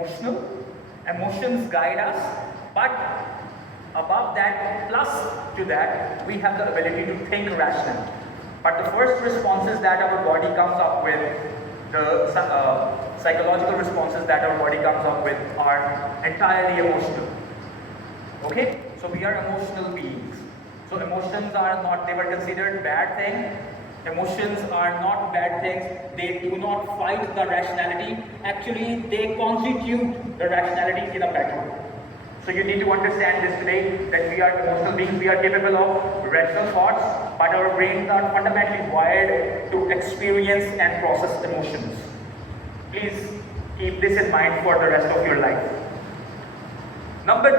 emotional. Emotions guide us, but above that, plus to that, we have the ability to think rationally. But the first responses that our body comes up with, the psychological responses that our body comes up with are entirely emotional. Okay? So we are emotional beings. So emotions are not never considered bad thing. Emotions are not bad things. They do not fight the rationality. Actually, they constitute the rationality in a better way. So you need to understand this today, that we are emotional beings. We are capable of rational thoughts, but our brains are fundamentally wired to experience and process emotions. Please keep this in mind for the rest of your life. Number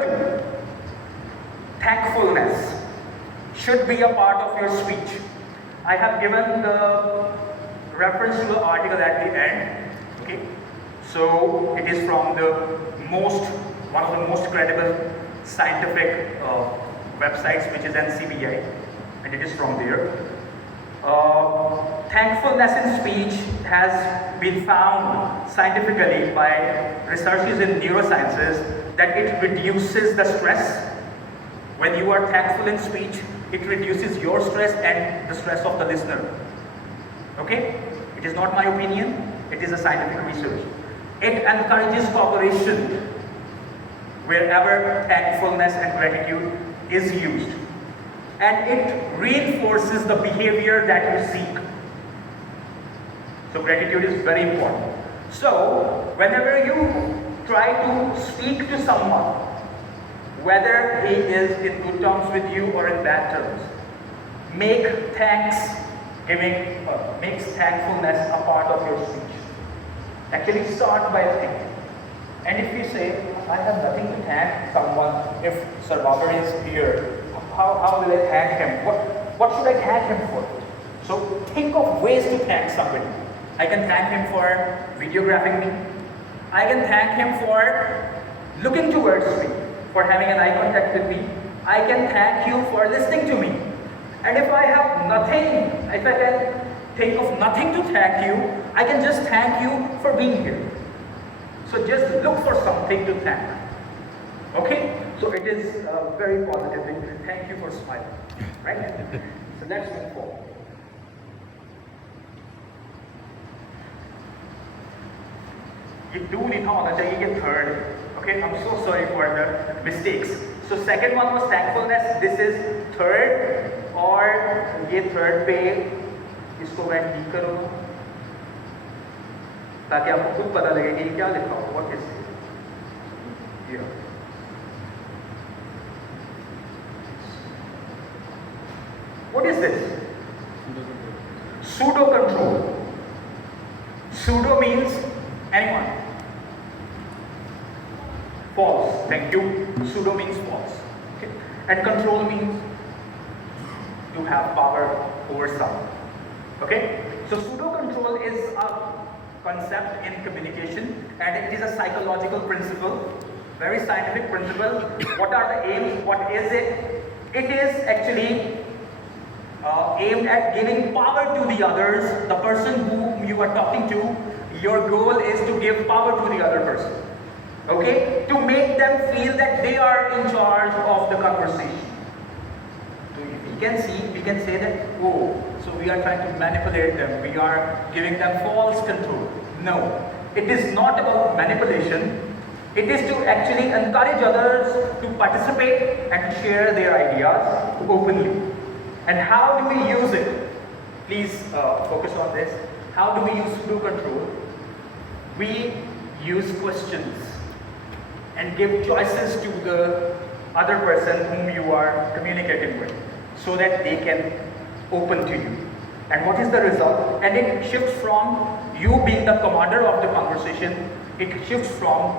2, thankfulness should be a part of your speech. I have given the reference to the article at the end. Okay, so it is from one of the most credible scientific websites, which is NCBI, and it is from there. Thankfulness in speech has been found scientifically by researchers in neurosciences that it reduces the stress. When you are thankful in speech, it reduces your stress and the stress of the listener. Okay? It is not my opinion, it is a scientific research. It encourages cooperation wherever thankfulness and gratitude is used. And it reinforces the behavior that you seek. So gratitude is very important. So whenever you try to speak to someone, whether he is in good terms with you or in bad terms, makes thankfulness a part of your speech. Actually start by thinking. And if you say, I have nothing to thank someone, if Sir Robert is here, how will I thank him? What should I thank him for? So think of ways to thank somebody. I can thank him for videographing me. I can thank him for looking towards me, for having an eye contact with me. I can thank you for listening to me. And if I have nothing, if I can think of nothing to thank you, I can just thank you for being here. So just look for something to thank. Okay? So it is very positive. Thank you for smiling. Right? So let's move forward. ये do लिखा होना चाहिए, ये third. Okay, I'm so sorry for the mistakes. So second one was thankfulness. This is third, और ये third पे इसको मैं ठीक करूँगा ताकि आपको खुद पता लगे कि क्या लिखा हुआ, what is it here. What is this? Pseudo control. Pseudo means anyone. False. Thank you. Pseudo means false. Okay. And control means to have power over someone. Okay. So pseudo control is a concept in communication, and it is a psychological principle, very scientific principle. What are the aims? What is it? It is actually aimed at giving power to the others, the person whom you are talking to. Your goal is to give power to the other person. Okay? To make them feel that they are in charge of the conversation. So we can say that, oh, so we are trying to manipulate them, we are giving them false control. No, it is not about manipulation. It is to actually encourage others to participate and to share their ideas openly. And how do we use it? Please focus on this. How do we use pseudo control? We use questions and give choices to the other person whom you are communicating with, so that they can open to you. And what is the result? And it shifts from you being the commander of the conversation, it shifts from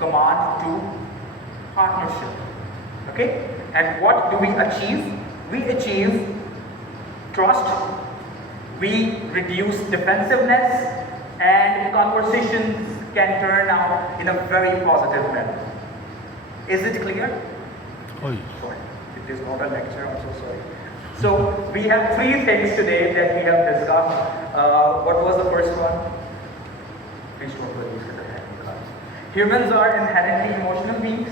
command to partnership. Okay? And what do we achieve? We achieve trust, we reduce defensiveness, and conversations can turn out in a very positive manner. Is it clear? Sorry, it is not a lecture, I'm so sorry. So we have 3 things today that we have discussed. What was the first one? Please don't worry, Humans are inherently emotional beings.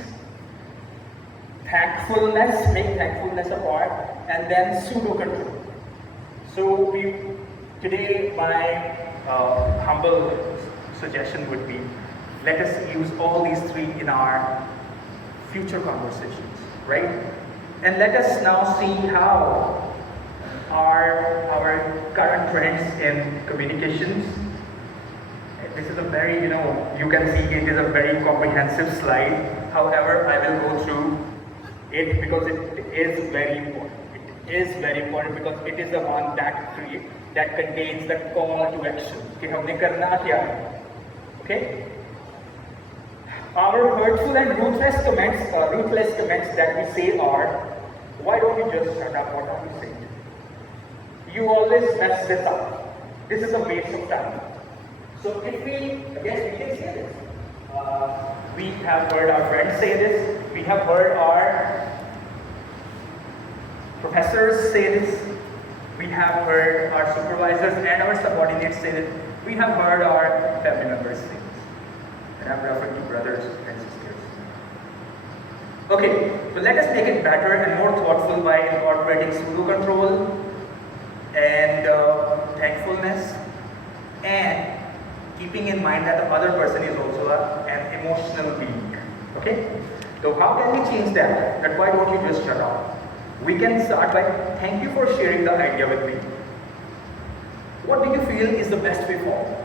Thankfulness, make thankfulness a part, and then pseudo control. So today my humble suggestion would be, let us use all these three in our future conversations, right? And let us now see how our current trends in communications. This is a very, you can see it is a very comprehensive slide. However, I will go through it because it is very important. It is very important because it is the one that contains the call to action. कि हमने करना क्या है? Okay? Our hurtful and ruthless comments that we say are, why don't you just shut up? What are you saying? You always mess this up. This is a waste of time. So if we can say this. We have heard our friends say this. We have heard our professors say this. We have heard our supervisors and our subordinates say this. We have heard our family members say this. And I'm referring to brothers and sisters. Okay, so let us make it better and more thoughtful by incorporating pseudo control and thankfulness, and keeping in mind that the other person is also an emotional being. Okay? So how can we change that? That why don't you just shut up? We can start by, thank you for sharing the idea with me. What do you feel is the best way forward?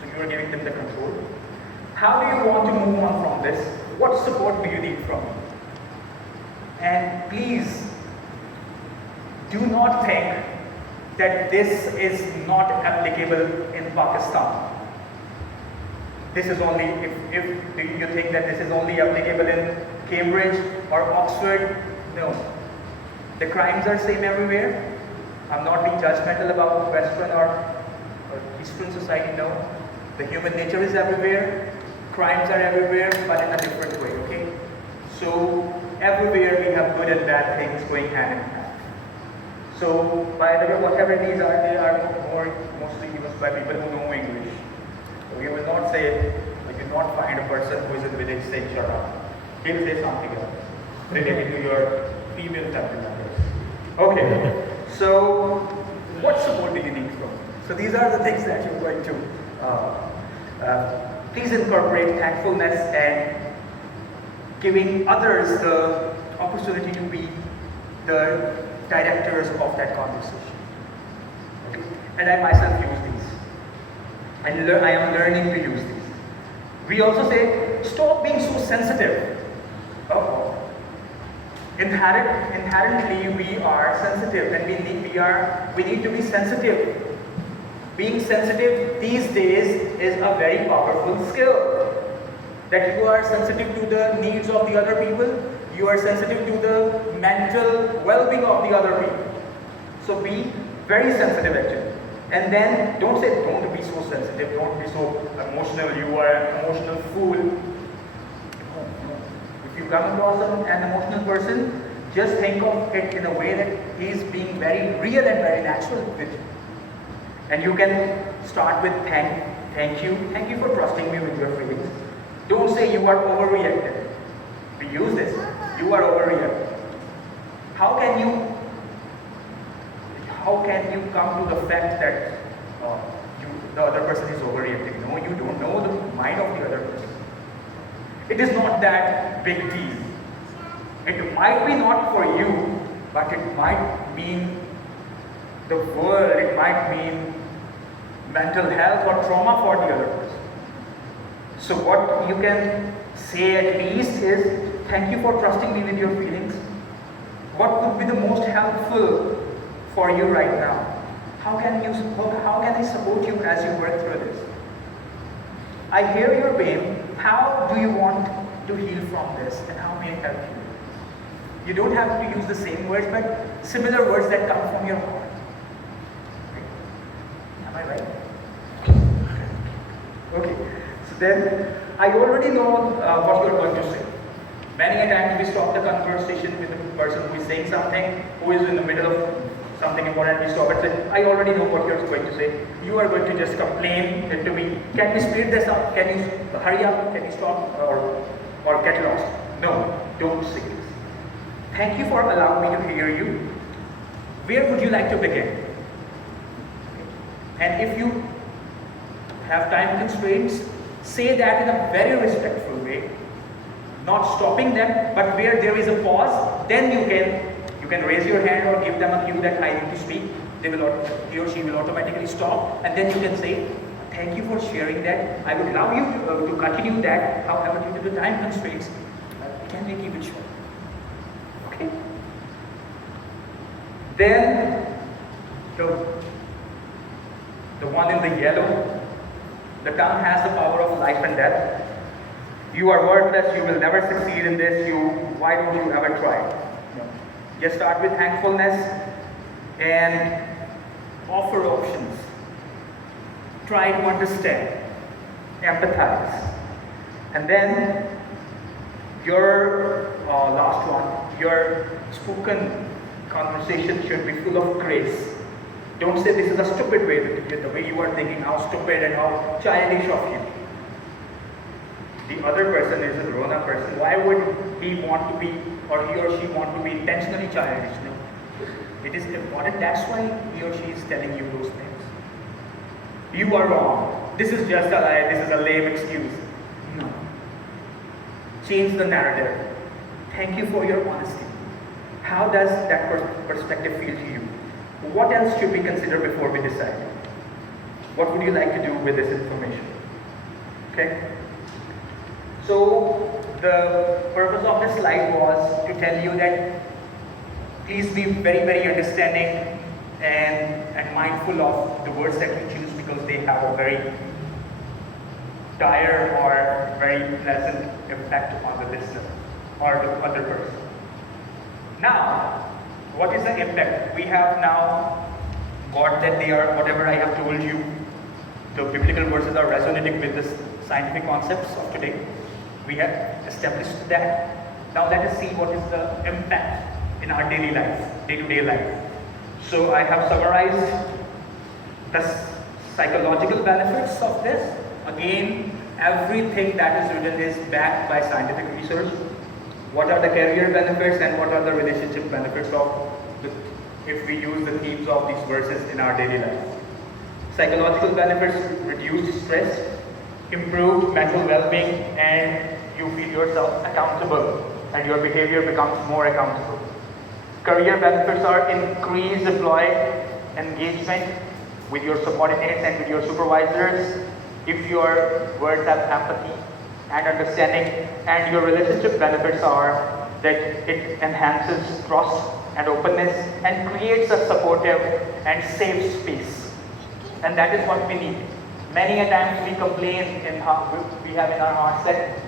So you are giving them the control. How do you want to move on from this? What support do you need from me? And please, do not think that this is not applicable in Pakistan. This is only, if you think that this is only applicable in Cambridge or Oxford, no. The crimes are same everywhere. I'm not being judgmental about Western or Eastern society, no. The human nature is everywhere. Crimes are everywhere, but in a different way, okay? So, everywhere we have good and bad things going hand in hand. So, by the way, whatever these are, they are mostly used by people who know English. So we will not say, we will not find a person who is in village saying shut up. He will say something else, related to your female family members. Okay, so what support do you need from me? So these are the things that you're going to, please incorporate thankfulness and giving others the opportunity to be the directors of that conversation. Okay? And I myself use these. And I am learning to use these. We also say, stop being so sensitive. Uh-oh. Inherently, we are sensitive, and we need to be sensitive. Being sensitive these days is a very powerful skill. That you are sensitive to the needs of the other people, you are sensitive to the mental well-being of the other people. So be very sensitive actually. And then don't be so sensitive, don't be so emotional, you are an emotional fool. If you come across an emotional person, just think of it in a way that he is being very real and very natural with you. And you can start with thank you for trusting me with your feelings. Don't say you are overreacting. We use this. You are overreacting. How can you come to the fact that the other person is overreacting? No, you don't know the mind of the other person. It is not that big deal. It might be not for you, but it might mean the world, it might mean mental health or trauma for the other person. So what you can say at least is, thank you for trusting me with your feelings. What would be the most helpful for you right now? How can I support you as you work through this? I hear your pain. How do you want to heal from this, and how may I help you? You don't have to use the same words, but similar words that come from your heart. Am I right? Okay. So then, I already know what you are going to say. Many a times we stop the conversation with the person who is saying something, who is in the middle of something important, you stop and say, I already know what you're going to say. You are going to just complain to me, can we speed this up? Can you hurry up? Can you stop? Or get lost? No, don't say this. Thank you for allowing me to hear you. Where would you like to begin? And if you have time constraints, say that in a very respectful way, not stopping them, but where there is a pause, then you can raise your hand or give them a cue that I need to speak. He or she will automatically stop, and then you can say, thank you for sharing that. I would love you to continue that. However, due to the time constraints, can we keep it short? Okay. Then the one in the yellow, the tongue has the power of life and death. You are worthless, you will never succeed in this, why don't you ever try? Just start with thankfulness and offer options. Try to understand, empathize. And then your last one, your spoken conversation should be full of grace. Don't say this is a stupid way, the way you are thinking, how stupid and how childish of you. The other person is a grown-up person. Why would he want to be, or he or she want to be intentionally childish? No. It is important. That's why he or she is telling you those things. You are wrong. This is just a lie. This is a lame excuse. No. Change the narrative. Thank you for your honesty. How does that perspective feel to you? What else should we consider before we decide? What would you like to do with this information? Okay? So, the purpose of this slide was to tell you that please be very, very understanding and mindful of the words that you choose, because they have a very dire or very pleasant impact on the listener or the other person. Now, what is the impact? We have now got that they are, whatever I have told you, the biblical verses are resonating with the scientific concepts of today. We have established that. Now let us see what is the impact in our daily life, day-to-day life. So I have summarized the psychological benefits of this. Again, everything that is written is backed by scientific research. What are the career benefits and what are the relationship benefits if we use the themes of these verses in our daily life? Psychological benefits: reduced stress, improved mental well-being, and you feel yourself accountable and your behavior becomes more accountable. Career benefits are increased employee engagement with your subordinates and with your supervisors if your words have empathy and understanding. And your relationship benefits are that it enhances trust and openness and creates a supportive and safe space. And that is what we need. Many a times we complain in how we have in our hearts that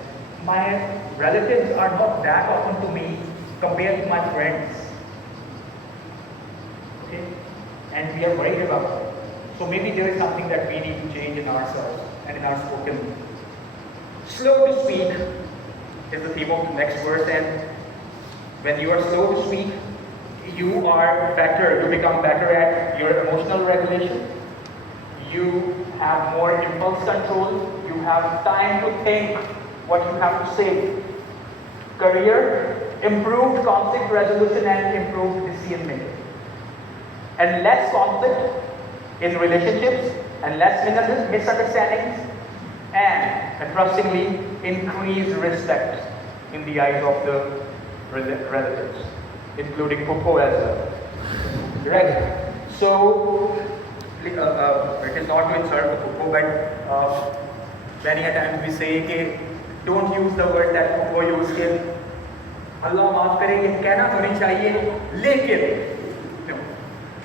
my relatives are not that often to me compared to my friends. Okay? And we are worried about it. So maybe there is something that we need to change in ourselves and in our spoken. Slow to speak is the theme of the next verse, and when you are slow to speak, you are better, you become better at your emotional regulation. You have more impulse control. You have time to think what you have to say. Career: improved conflict resolution and improved decision making. And less conflict in relationships and less misunderstandings, and interestingly, increased respect in the eyes of the relatives, including Popo as well. Right? So, it is not to insult the Popo, but many a times we say कि don't use the word that Popo used के अल्लाह माफ करे, ये कहना तो नहीं चाहिए, लेकिन no,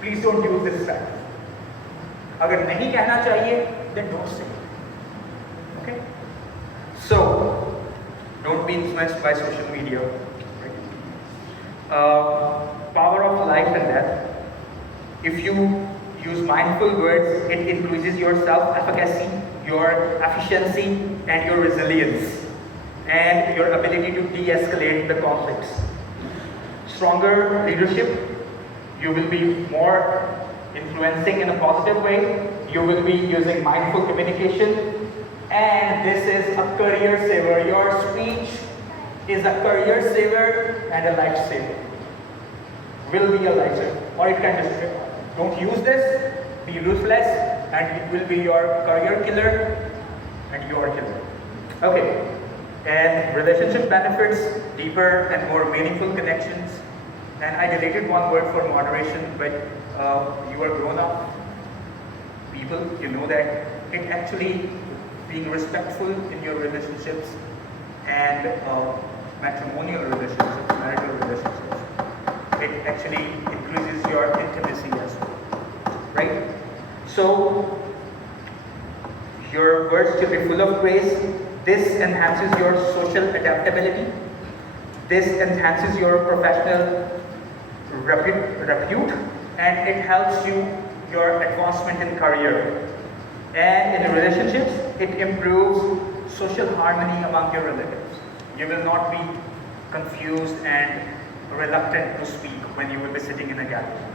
please don't use this fact. अगर नहीं कहना चाहिए, then don't say it. Okay? So, don't be influenced by social media. Power of life and death. If you use mindful words, it increases your self-efficacy, your efficiency, and your resilience, and your ability to de-escalate the conflicts. Stronger leadership. You will be more influencing in a positive way. You will be using mindful communication. And this is a career saver. Your speech is a career saver and a life saver. Will be a life saver. Or it can just, don't use this, be ruthless, and it will be your career killer and your killer. Okay. And relationship benefits, deeper and more meaningful connections. And I deleted one word for moderation, but you are grown up people, you know that it actually being respectful in your relationships and matrimonial relationships, marital relationships, it actually increases your intimacy as well, right? So your words should be full of grace. This enhances your social adaptability. This enhances your professional repute, and it helps you your advancement in career. And in relationships, it improves social harmony among your relatives. You will not be confused and reluctant to speak when you will be sitting in a gathering,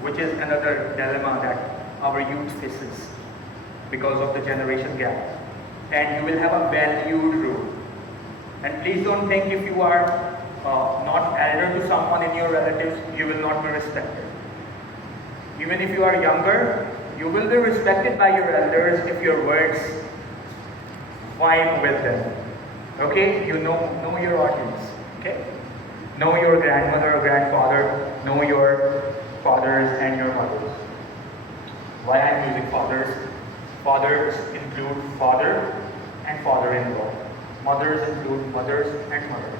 which is another dilemma that our youth faces because of the generation gap. And you will have a valued role. And please don't think if you are not elder to someone in your relatives, you will not be respected. Even if you are younger, you will be respected by your elders if your words vibe with them. Okay? You know your audience. Okay? Know your grandmother or grandfather. Know your fathers and your mothers. Why I'm using fathers? Fathers include father and father-in-law. Mothers include mothers and mother-in-law.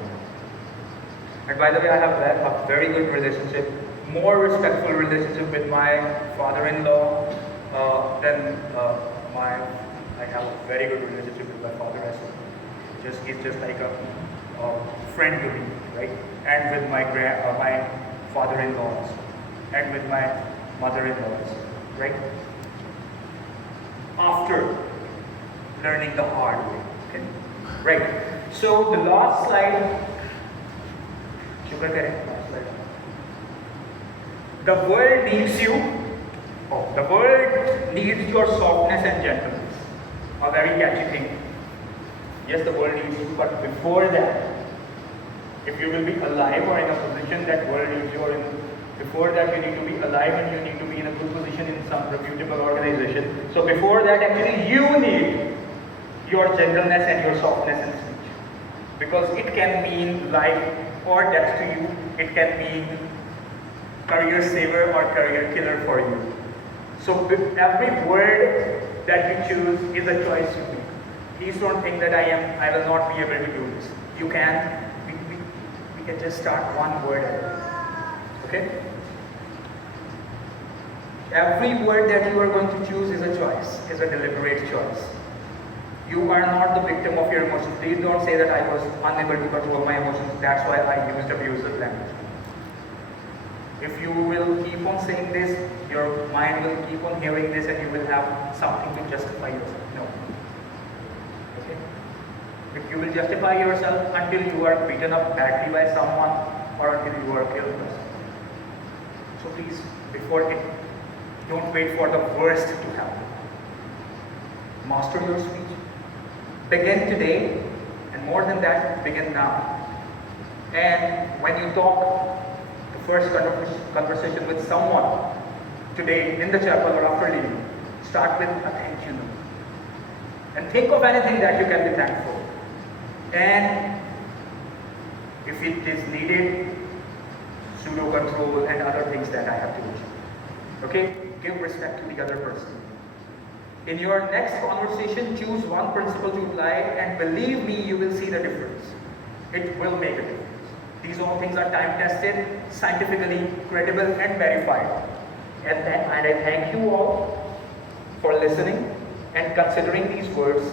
And by the way, I have a very good relationship, more respectful relationship with my father-in-law than I have a very good relationship with my father as well. He's just like a friend to me, right? And with my father-in-laws, and with my mother-in-laws, right? After learning the hard way. Okay? Right. So the last slide. The world needs you. Oh, the world needs your softness and gentleness. A very catchy thing. Yes, the world needs you, but before that, if you will be alive or in a position that world needs you, before that you need to be alive and you need to be in a good position in some reputable organization. So before that, actually you need your gentleness and your softness in speech. Because it can mean life or death to you. It can mean career saver or career killer for you. So every word that you choose is a choice you make. Please don't think that I will not be able to do this. You can. We can just start one word at a time. Okay? Every word that you are going to choose is a choice, is a deliberate choice. You are not the victim of your emotions. Please don't say that I was unable to control my emotions. That's why I used abusive language. If you will keep on saying this, your mind will keep on hearing this and you will have something to justify yourself. No. Okay? If you will justify yourself until you are beaten up badly by someone or until you are killed by someone. So please, don't wait for the worst to happen. Master your speech. Begin today, and more than that, begin now. And when you talk the first conversation with someone today in the chapel or after leaving, start with a thank you note. And think of anything that you can be thankful. And if it is needed, pseudo control and other things that I have to mention. Okay? Give respect to the other person. In your next conversation, choose one principle to apply, and believe me, you will see the difference. It will make a difference. These all things are time-tested, scientifically credible and verified. And I thank you all for listening and considering these words,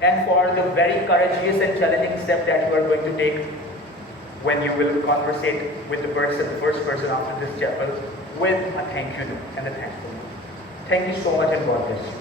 and for the very courageous and challenging step that you are going to take when you will conversate with the first person after this chapel with a thank you note and a thankful note. Thank you so much and God bless you.